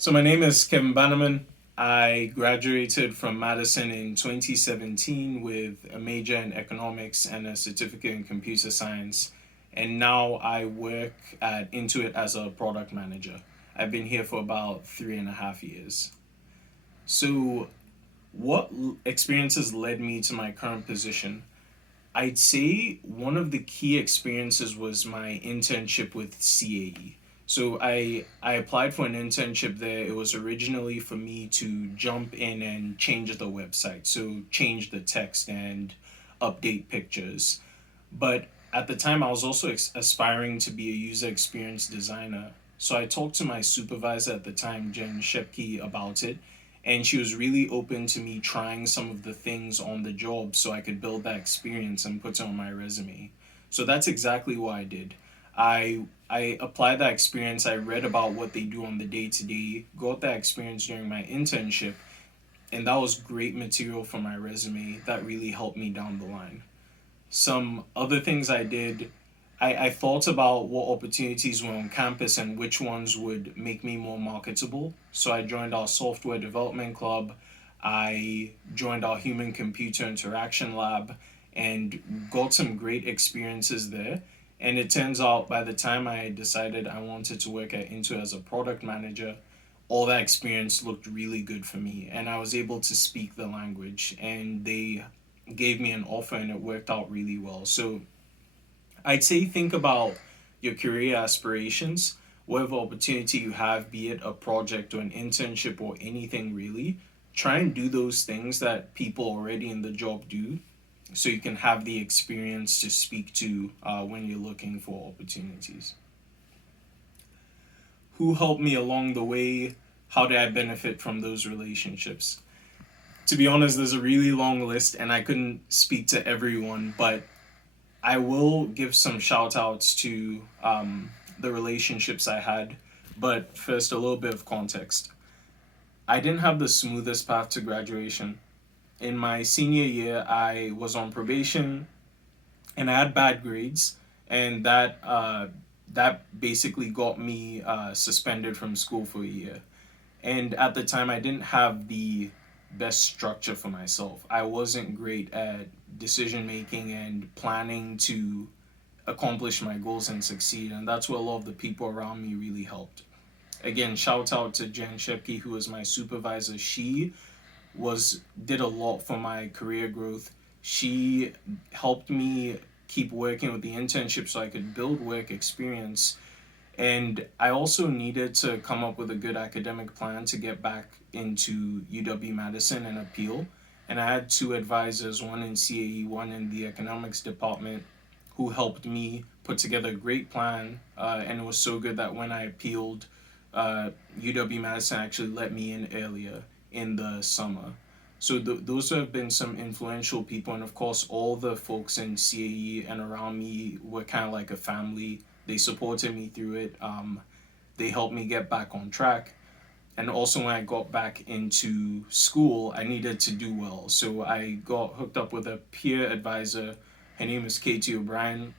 So my name is Kevin Bannerman. I graduated from Madison in 2017 with a major in economics and a certificate in computer science. And now I work at Intuit as a product manager. I've been here for about 3.5 years. So, what experiences led me to my current position? I'd say one of the key experiences was my internship with CAE. So I applied for an internship there. It was originally for me to jump in and change the website, so change the text and update pictures. But at the time, I was also aspiring to be a user experience designer. So I talked to my supervisor at the time, Jen Shepke, about it, and she was really open to me trying some of the things on the job so I could build that experience and put it on my resume. So that's exactly what I did. I applied that experience. I read about what they do on the day to day, got that experience during my internship, and that was great material for my resume that really helped me down the line. Some other things I did, I thought about what opportunities were on campus and which ones would make me more marketable. So I joined our software development club, I joined our human computer interaction lab, and got some great experiences there. And it turns out by the time I decided I wanted to work at Into as a product manager, all that experience looked really good for me. And I was able to speak the language, and they gave me an offer and it worked out really well. So I'd say think about your career aspirations, whatever opportunity you have, be it a project or an internship or anything really. Try and do those things that people already in the job do so you can have the experience to speak to when you're looking for opportunities. Who helped me along the way? How did I benefit from those relationships? To be honest, there's a really long list and I couldn't speak to everyone, but I will give some shout outs to the relationships I had. But first, a little bit of context. I didn't have the smoothest path to graduation. In my senior year, I was on probation and I had bad grades, and that basically got me suspended from school for a year. And at the time, I didn't have the best structure for myself. I wasn't great at decision making and planning to accomplish my goals and succeed. And that's where a lot of the people around me really helped. Again, shout out to Jen Shepke, who was my supervisor. She was did a lot for my career growth. She helped me keep working with the internship so I could build work experience, and I also needed to come up with a good academic plan to get back into UW Madison and appeal. And I had two advisors, one in CAE, one in the economics department, who helped me put together a great plan. And it was so good that when I appealed, UW Madison actually let me in earlier in the summer. So those have been some influential people, and of course, all the folks in CAE and around me were kind of like a family. They supported me through it. They helped me get back on track. And also, when I got back into school, I needed to do well. So I got hooked up with a peer advisor. Her name is Katie O'Brien.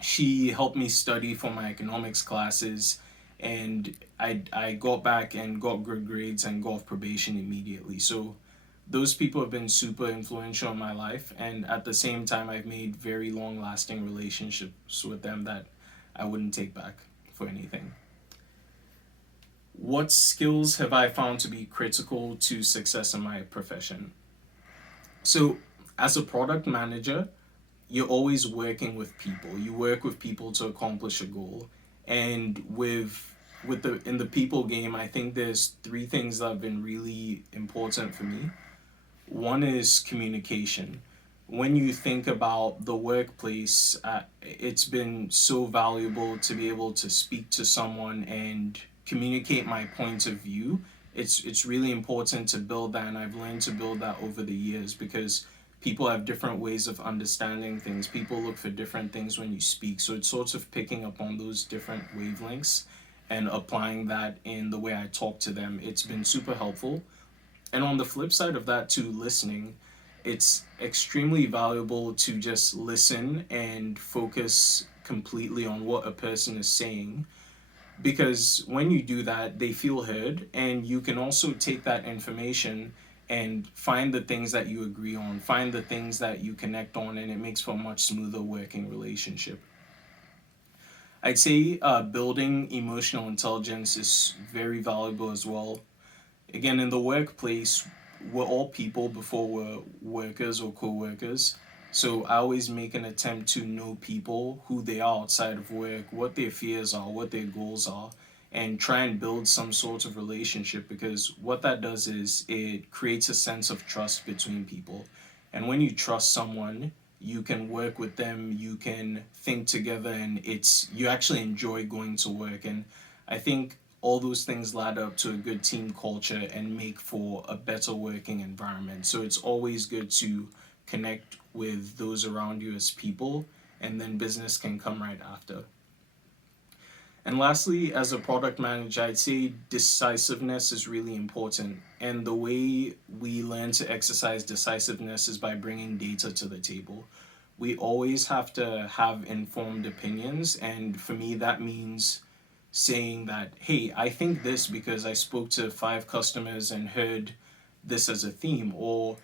She helped me study for my economics classes, and I got back and got good grades and got off probation immediately. So those people have been super influential in my life, and at the same time I've made very long lasting relationships with them that I wouldn't take back for anything. What skills have I found to be critical to success in my profession? So as a product manager, you're always working with people. You work with people to accomplish a goal. And with the in the people game, I think there's three things that have been really important for me. One is communication. When you think about the workplace, it's been so valuable to be able to speak to someone and communicate my point of view. It's really important to build that, and I've learned to build that over the years because people have different ways of understanding things. People look for different things when you speak, so it's sort of picking up on those different wavelengths and applying that in the way I talk to them. It's been super helpful. And on the flip side of that, too, listening, it's extremely valuable to just listen and focus completely on what a person is saying because when you do that, they feel heard, and you can also take that information and find the things that you agree on, find the things that you connect on, and it makes for a much smoother working relationship. I'd say building emotional intelligence is very valuable as well. Again, in the workplace, we're all people before we're workers or co-workers. So I always make an attempt to know people, who they are outside of work, what their fears are, what their goals are, and try and build some sort of relationship, because what that does is it creates a sense of trust between people. And when you trust someone, you can work with them, you can think together, and it's you actually enjoy going to work. And I think all those things ladder up to a good team culture and make for a better working environment. So it's always good to connect with those around you as people, and then business can come right after. And lastly, as a product manager, I'd say decisiveness is really important. And the way we learn to exercise decisiveness is by bringing data to the table. We always have to have informed opinions. And for me, that means saying that, hey, I think this because I spoke to five customers and heard this as a theme, or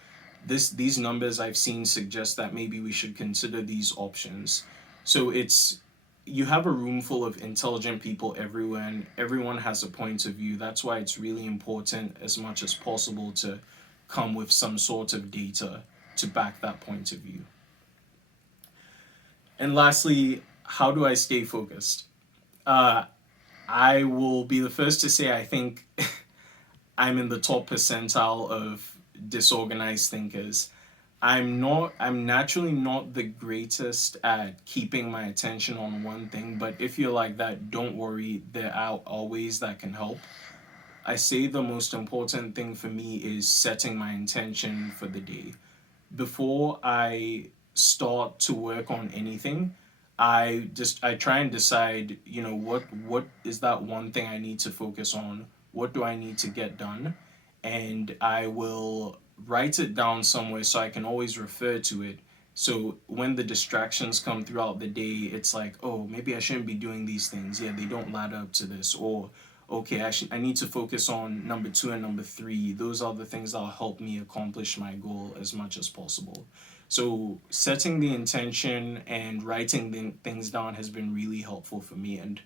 these numbers I've seen suggest that maybe we should consider these options. So it's you have a room full of intelligent people everywhere, and everyone has a point of view. That's why it's really important, as much as possible, to come with some sort of data to back that point of view. And lastly, how do I stay focused? Uh, I will be the first to say I think I'm in the top percentile of disorganized thinkers. I'm naturally not the greatest at keeping my attention on one thing, but if you're like that, don't worry, there are ways that can help. I say the most important thing for me is setting my intention for the day. Before I start to work on anything, I try and decide, what is that one thing I need to focus on? What do I need to get done? And I will write it down somewhere so I can always refer to it. So when the distractions come throughout the day, it's like, oh, maybe I shouldn't be doing these things. Yeah, they don't ladder up to this. Or, okay, I need to focus on number two and number three. Those are the things that'll help me accomplish my goal as much as possible. So setting the intention and writing things down has been really helpful for me. And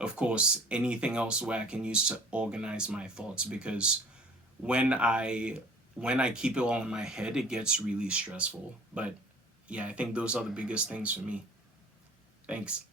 of course, anything else where I can use to organize my thoughts, because when I when I keep it all in my head, it gets really stressful. But yeah, I think those are the biggest things for me. Thanks.